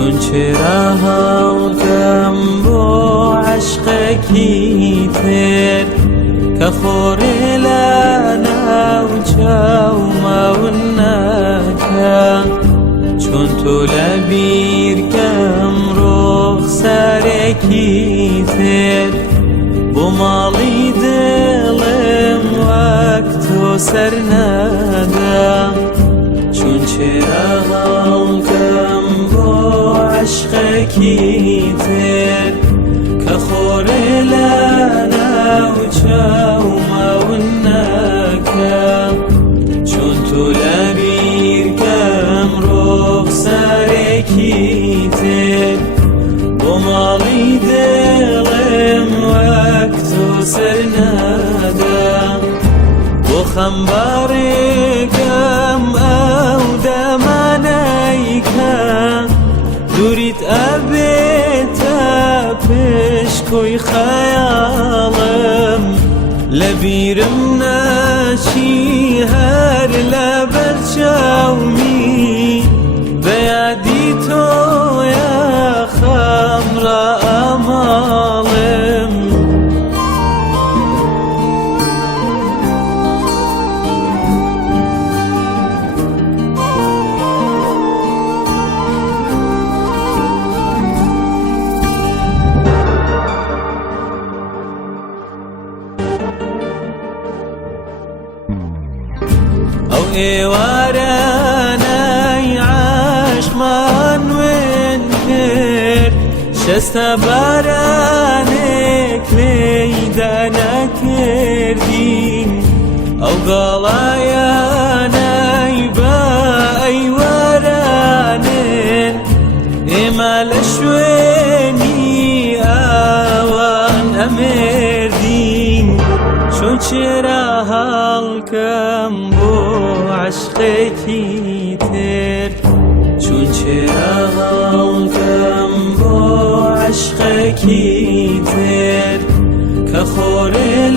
چون چرا هاوکم بو عشقکی تر که خوری لنا و چاوما و نکا چون تو لبیرکم رخ سرکی تر بو مالی دلم وقتو سر ندا چون چرا هاوکم عشقکی تر که خوری لنا و چاوما و نکا چون تو لبیرکم رخ سرکی تر بو مالی دلم وقتو سر ندا بو خمبارکم او دمانیکم دوریت ابیتا پیش کوی خیالم لبیرم نشی هر لبر چاومی بیادی تو یا خمر امالم او ایوارانای عشق من وینکر شست بارانک لیدانا کردین او غلایانای با ایوارانن ایمال شوینی آوان امردین چون چرا هاوکم بو عشقکی تر چون چرا هاوکم بو عشقکی تر که خوری